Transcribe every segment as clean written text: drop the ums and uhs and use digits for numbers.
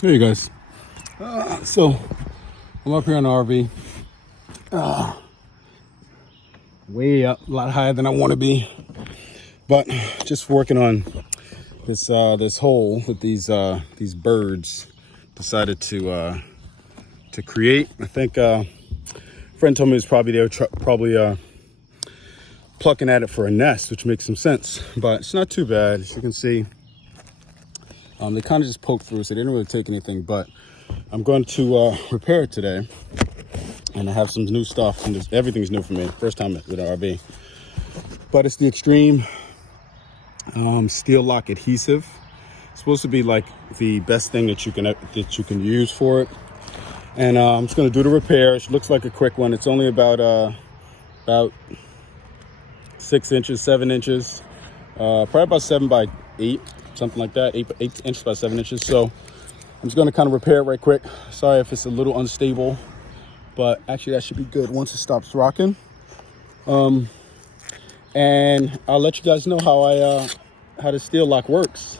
Hey you guys. So I'm up here on the RV. Way up, a lot higher than I want to be. But just working on this hole that these birds decided to create. I think a friend told me it's probably they were probably plucking at it for a nest, which makes some sense. But it's not too bad, as you can see. They kind of just poked through, so they didn't really take anything. But I'm going to repair it today, and I have some new stuff. And everything's new for me, first time with an RV. But it's the Extreme steel lock adhesive. It's supposed to be like the best thing that you can use for it. And I'm just going to do the repair. It looks like a quick one. It's only about 6 inches, 7 inches, probably about 7 by 8, something like that. 8 inches by 7 inches. So I'm just going to kind of repair it right quick. Sorry if it's a little unstable, but actually that should be good once it stops rocking. And I'll let you guys know how the steel lock works.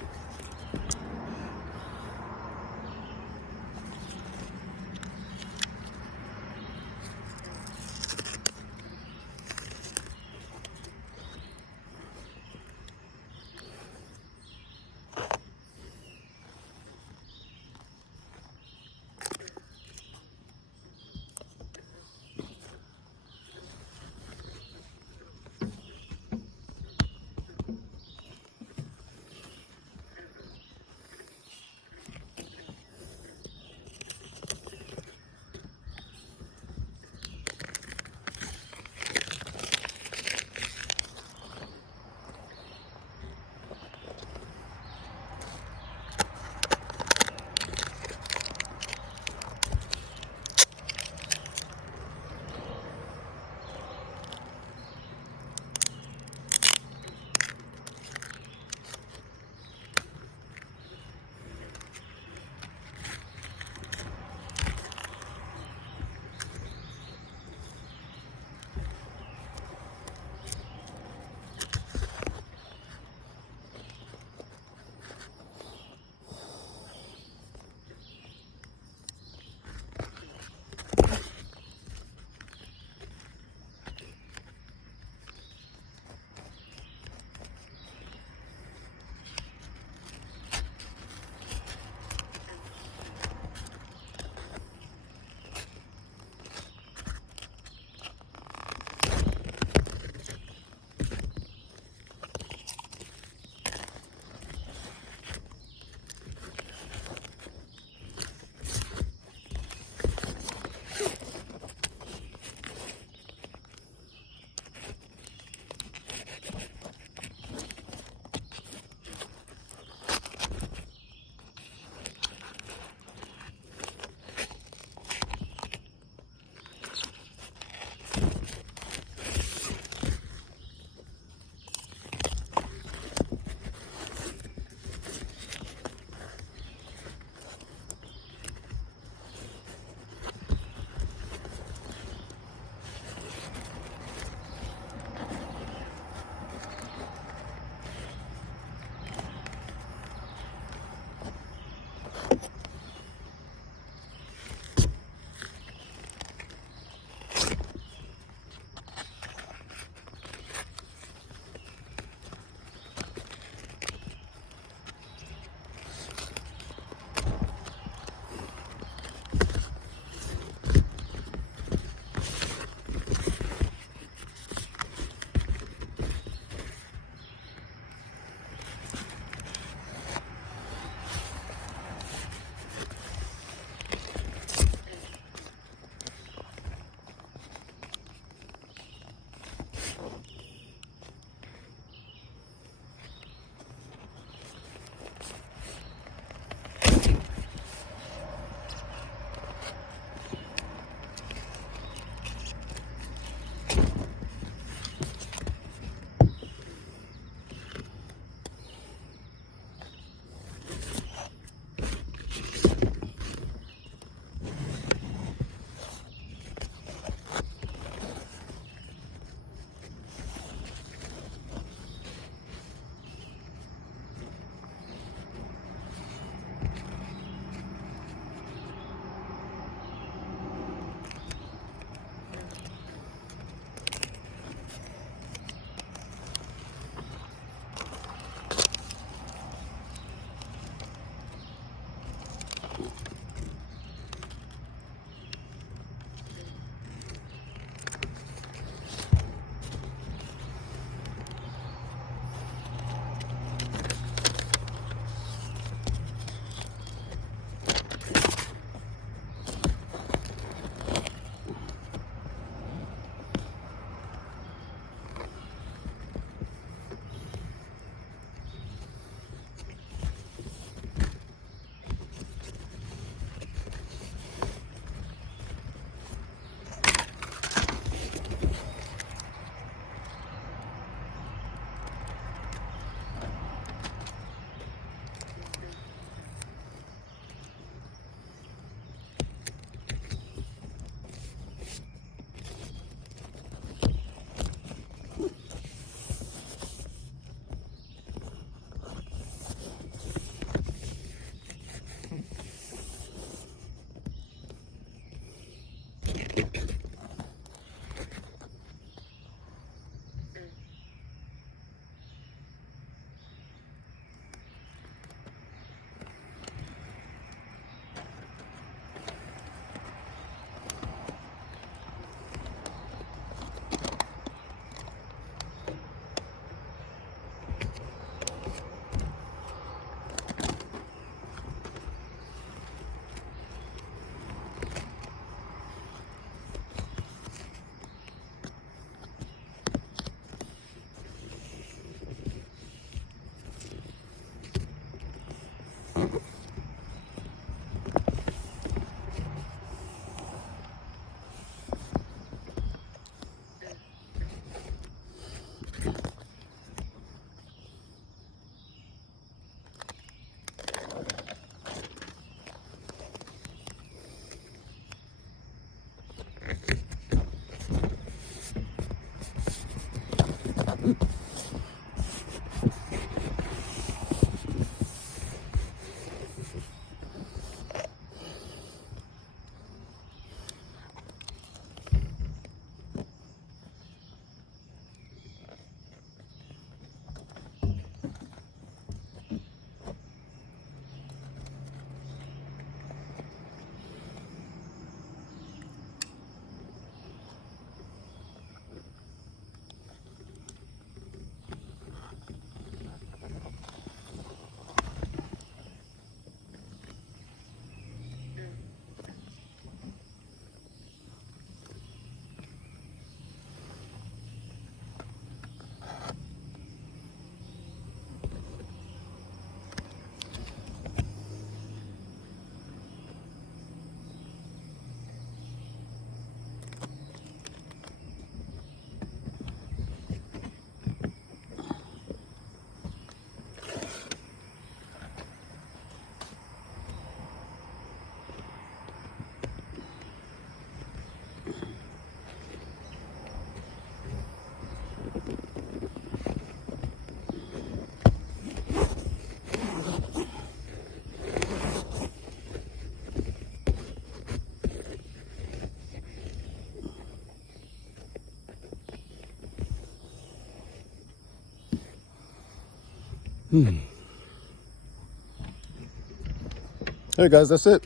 Hey guys, that's it.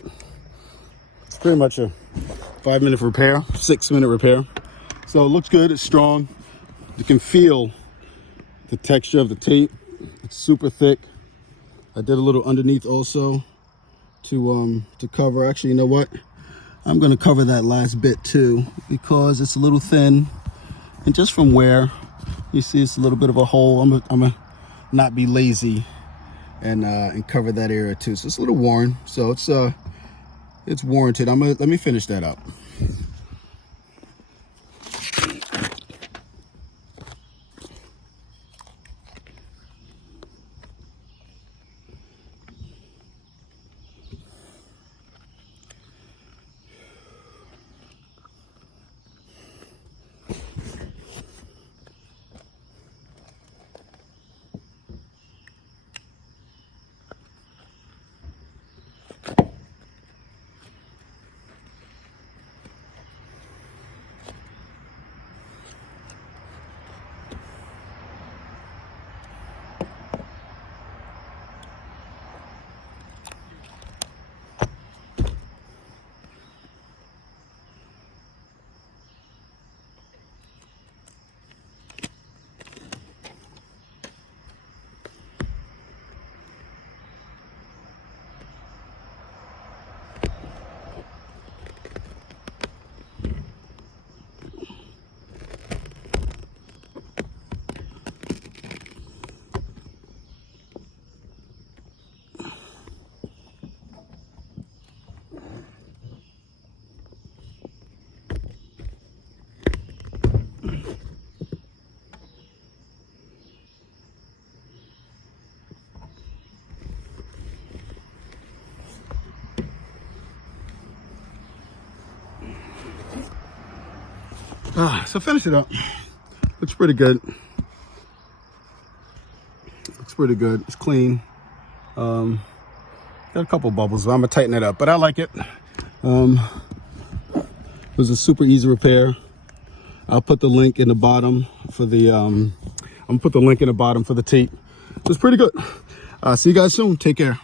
It's pretty much a 5-minute repair, 6-minute repair. So it looks good, it's strong. You can feel the texture of the tape. It's super thick. I did a little underneath also to cover. Actually, you know what? I'm gonna cover that last bit too because it's a little thin. And just from where you see it's a little bit of a hole, I'm gonna not be lazy and cover that area too. So it's a little worn, so it's warranted. Let me finish that up. So finish it up. Looks pretty good. Looks pretty good. It's clean. Got a couple bubbles, so I'm gonna tighten it up, but I like it. It was a super easy repair. I'll put the link in the bottom for the I'm gonna put the link in the bottom for the tape. It's pretty good. See you guys soon. Take care.